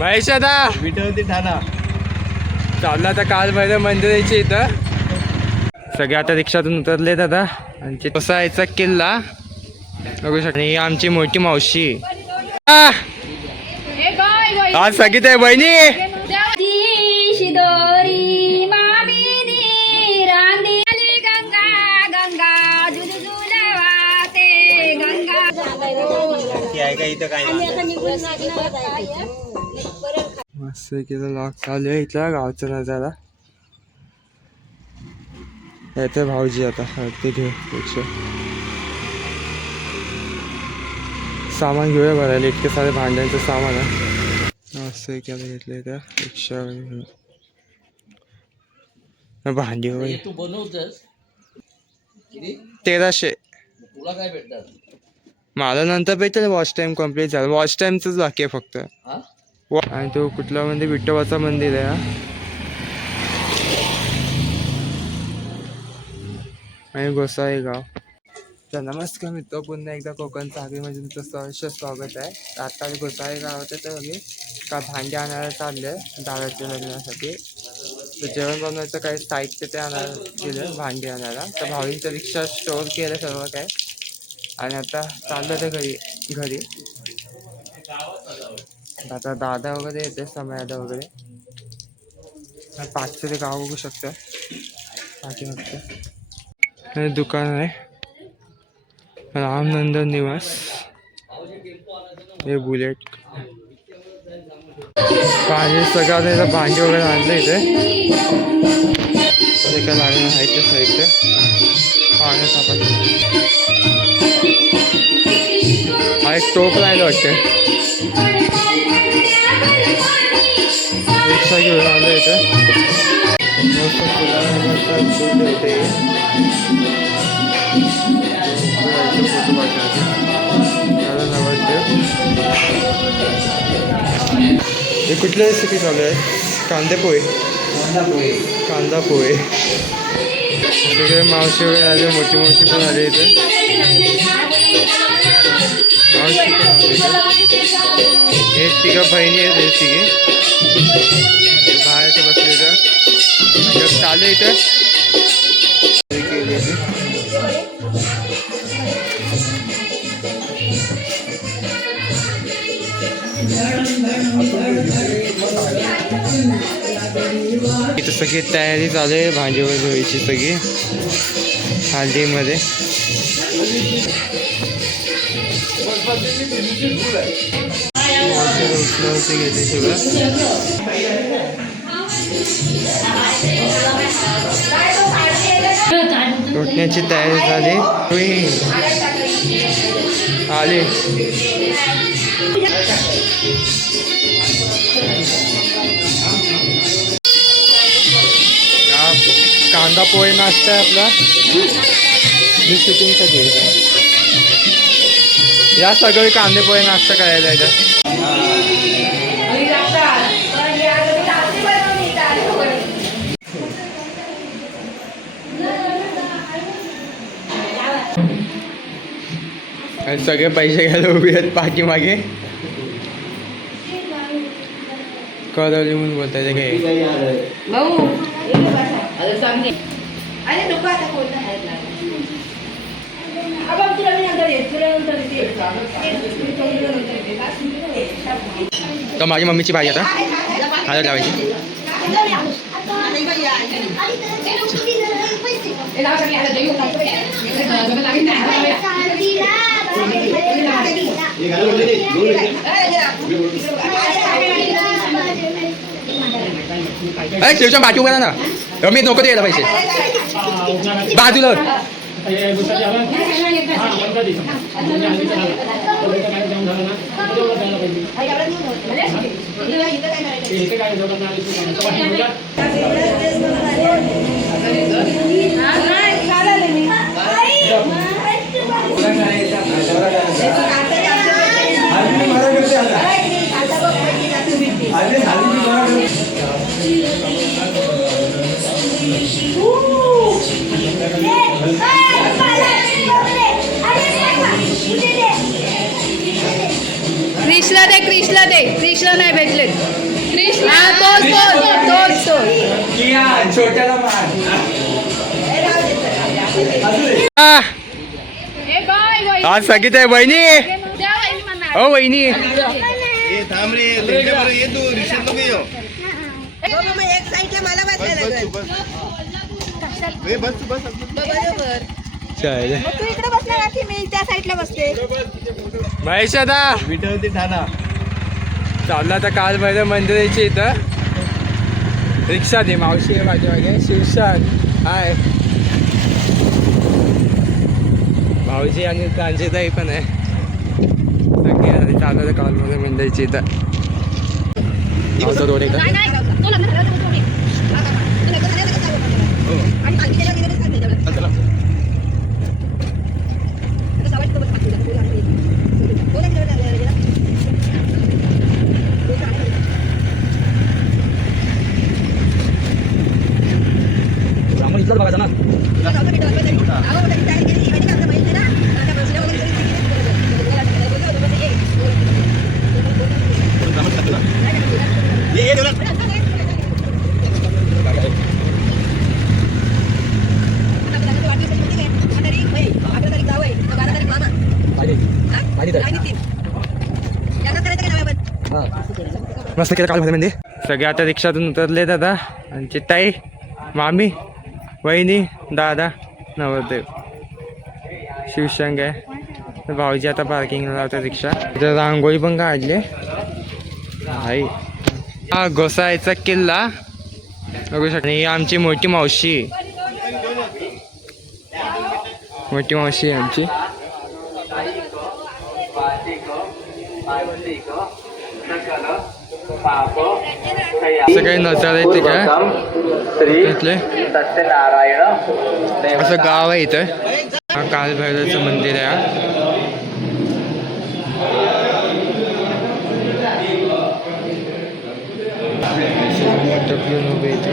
महेश दादा विठवती ठाणा चालला आता काल भैरव मंदिराची इथं. सगळे आता रिक्षातून उतरले दादा. आणि कोसायचा किल्ला बघू शकता. ही आमची मोठी मावशी. आज सगळी ते बहिणी शिदोरी मामिनी रांदी गंगा गंगा जुलवाते गंगा आहे का इथं काय मस्त केलं लॉक चालू आहे. इथला गावचा नजारा येते. भाऊजी आता ते घेऊ रिक्षा सामान घेऊया भरायला. इतके सारे भांड्यांचं सामान आहे. मस्त केलं घेतलं इथं रिक्षा भांडी वगैरे. तू बनवतस 1300 तुला काय भेटतात मला नंतर भेटेल. वॉच टाइम कम्प्लीट झालं. वॉच टाइमच बाकी आहे फक्त. आणि तो कुठला मंदिर विठोबाचा मंदिर आहे हा. आणि गोसाई गाव. तर नमस्कार मित्र, पुन्हा एकदा कोकण सागरीमध्ये तुमचं सहर्ष स्वागत आहे. आता गोसाई गावात तर मी का भांडी आणायला चालले दादाच्या लग्नासाठी. तर जेवण बनवायचं काही साहित्य ते आणायला गेलं भांडी आणायला. तर भावींचं रिक्षा स्टोअर केलं सर्व काय. आणि आता चाललं तर घरी आता दादा वगैरे येते. समयादा वगैरे पाचशे ते गाव बघू शकतं. पाठी दुकान आहे रामनंदन निवास. हे बुलेट पाणी सगळं भांडी वगैरे आणलं इथे. जे काय लागलं आहे ते साहित्य पाण्यात आपण. हा एक टोप राहिलं वाटतं. रिक्षा घेऊन आलं इथे. मस्त फुलं होते. हे कुठल्या रेसिपी चालू आहे. कांदे पोहे कांदा पोहे. तिकडे मावशी वगैरे आले. मोठी मोठी पण आले इथे. मावशी पण आले. हे तिघं बहिणी आहेत. हे तिघे बाहेरचे बसले इथं. चालू आहे इथं. इथं सगळी तयारी चालू आहे भाजी वगैरे धुवायची सगळी हळदीमध्ये. घेते सगळं. उठण्याची तयारी झाली. आली कांदा पोहे नाश्ता आहे आपला. मी शूटिंगसाठी या सगळे कांदे पोहे नाश्ता करायला येतात. आणि सगळे पैसे घ्यायला उभे आहेत पाठीमागे. कळवली म्हणून बोलताय ते काय. तर माझी मम्मीची भाजी आता हळद लावायची. शिवच्या बाजू करा ना. मी नको द्यायला पैसे बाजूला. कृष्णा दे कृष्णा नाही भेटले कृष्णा तोच छोट्याला मार आज सगळीच आहे बहिणी. हो बहिणी थांब रे ये तू रिसेट नको येऊ एक साईडला मला बसायला बस बरोबर चालेल. मग तू इकडे बसला की मी त्या साईडला बसते. महेश दादा विठवती ठाणा चालला आता काल भैरव मंदिराची इथं रिक्षा दे. मावशी आहे माझ्या मागे. शिवशान हाय. भाऊजी आणि कांजीताई पण आहे. सगळे चालू आहे काल भैरव मंदिराची इथं. रोड आहे का? मस्त केलं काल म्हणजे. सगळे आता रिक्षातून उतरले दादा आणि चिताई मामी वहिनी दादा नवरदेव शिवशंग आहे. भाऊजी आता पार्किंगला लावतात रिक्षा. इथं रांगोळी पण काढली आई. हा गोसाईचा किल्ला बघू शकता. ही आमची मोठी मावशी आहे आमची. सगळे नचार आहेत ते काय इथले. असं गाव आहे इथं. हा कालभैरवचं मंदिर आहे. उभे इथे.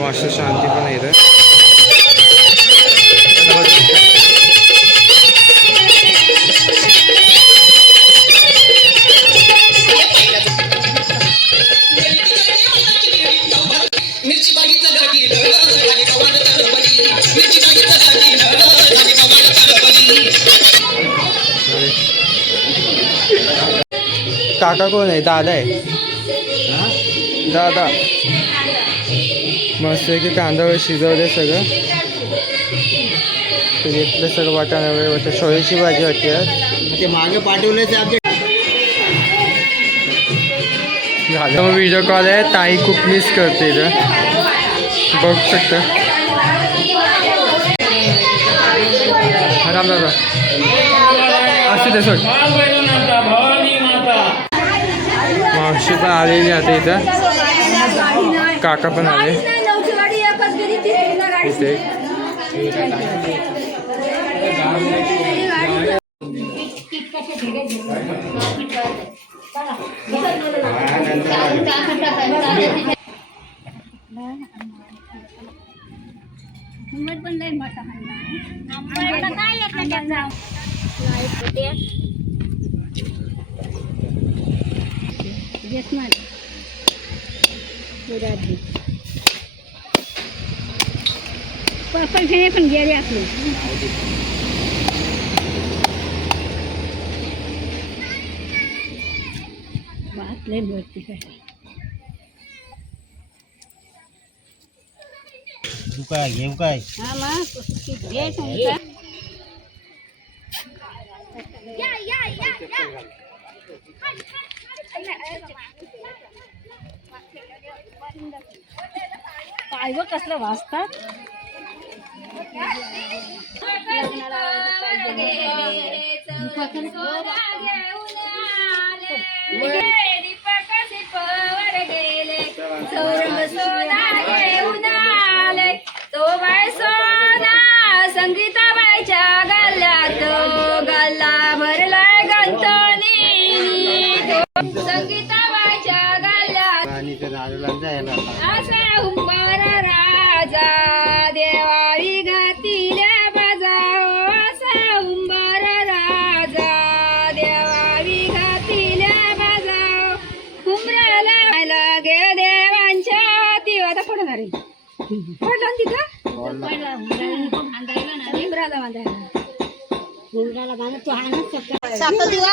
वास्तू शांती पण आहे इथं. काका कोण आहे? दादा आहे. दादा मस्त की कांदा वगैरे शिजवले सगळं. घेतलं सगळं वाटाणा वगैरे वाटतं. शोळीची भाजी वाटते. ते मागे पाठवले ते आमचे झालं. मग व्हिडिओ कॉल आहे. ताई खूप मिस करते इथं बघू शकता. राम दादा असू दे सोड. मावशी पण आलेली आता इथं. काका पण आले इथे. पण गेले असले लय भरती काय घेऊ काय हा मग घे तुमचा. काय ग कसलं वाजतात. तो बाय सोना संगीताबाईच्या गल्ल्यात गल्ला असा उंबर राजा देवाळी घातिल्या बजाव असा उंबर राजा देवाळी घातिल्या बजाव उंबराला लागे देवांच्या ती आता पडणार आहे पडला तिथं पडला उंबराला बांधायला उंबराला बांधा तू आणत साखर दिवा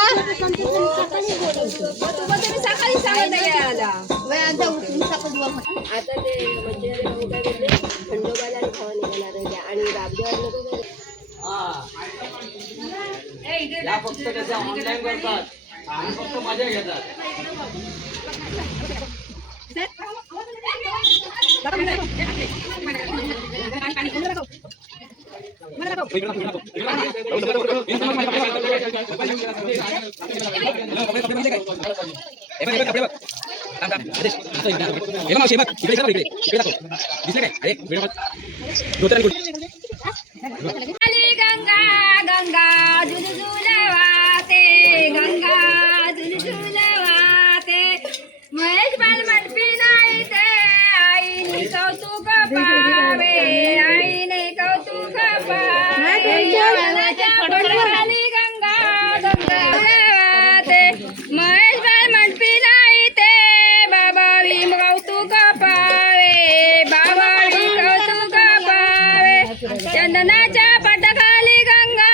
सकाळी सांगत गेला साखर दिवा आता ते म्हणजे काय बोलते खंडोबाला आणि भावा निघाला नाही आणि राबदेवाला फक्त कसं ऑनलाईन करतात आणि फक्त मजा घेतात. आली गंगा गंगा झुलझुल वाहते गंगा झुलझुल वाहते महेश बाल मंडपी नाही ते आईने कौतुक पावे आईने कौतुक पावे यमुनाच्या पडखाली गंगा गंगा वाहते महेश बाल मंडपी नाही ते बाबा भीम कौतुक पावे बाबा भीम कौतुक पावे चंदनाच्या पटाखाली गंगा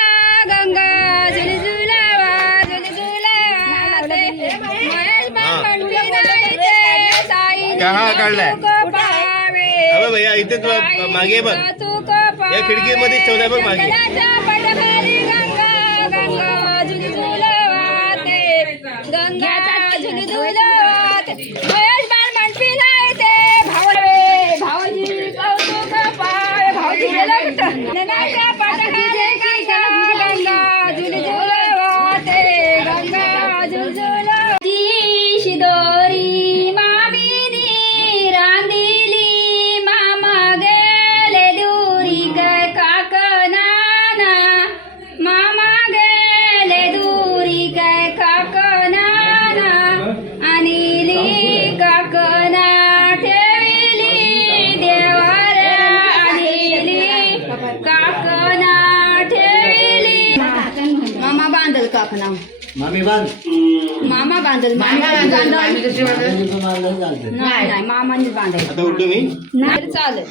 गंगा झुलझुलावा झुलझुलावा महेश बांधवी नाही ते साईने कहा काढलाय? कौतुक पावे अबे भैया इथे तू मागे बघ कौतुक पावे या खिडकीमध्ये ठेवलाय बघ मागे. चंदनाच्या पटाखाली गंगा गंगा झुलझुलावाते गंगा झुलझुलावाते महेश बांधवी नाही ते भाऊजी कौतुक पावे भाऊजी गेला कुठं चंदनाच्या पटाखाली गंगा गंगा झुलझुलावाते गंगा झुलझुलावाती शिदोरी मामीनी रांदिली मामा गेले दुरी काय काकनाना मामा गेले दुरी काय काकनाना आणिली काकना ठेविली देवार आणिली काकना ठेविली मामा बांधल काकना मामी बांध मामा बांधल मामा बांधल नाही नाही मामाने बांधायचं आता उठलो मी. नाही चालेल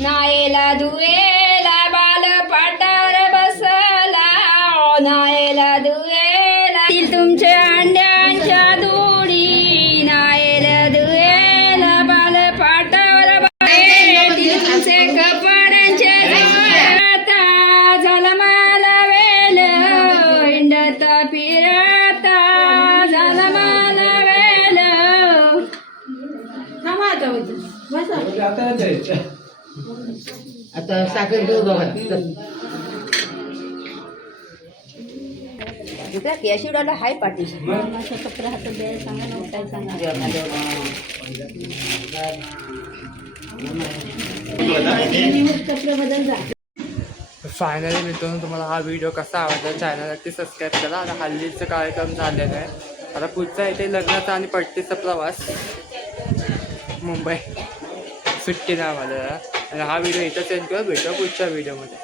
नायला दुवेला बाल पाटावर बसला नायला दुवेला तुमच्या अंड्यांच्या दुडी नायला दुवेला बाल पाटावर तुमचे कपड्यांचे आता झाला मला वेल इंडत फिरता झाला मला वेल थांबा आता बसा आता साखर घेऊ बघा. शिवडाला हाय पाठी कपडे हातात द्यायला सांगा ना काय सांगा कपडे बदल जा फायनली मित्रांनो तुम्हाला हा व्हिडिओ कसा आवडला चॅनलवरती सबस्क्राईब करा. आता हल्लीचं कार्यक्रम झालेला आहे. आता पुढचा येते लग्नाचा आणि पट्टीचा प्रवास मुंबई सुट्टी नाही मला आणि हा व्हिडिओ इथं सेंड करू भेटू पुढच्या व्हिडिओमध्ये.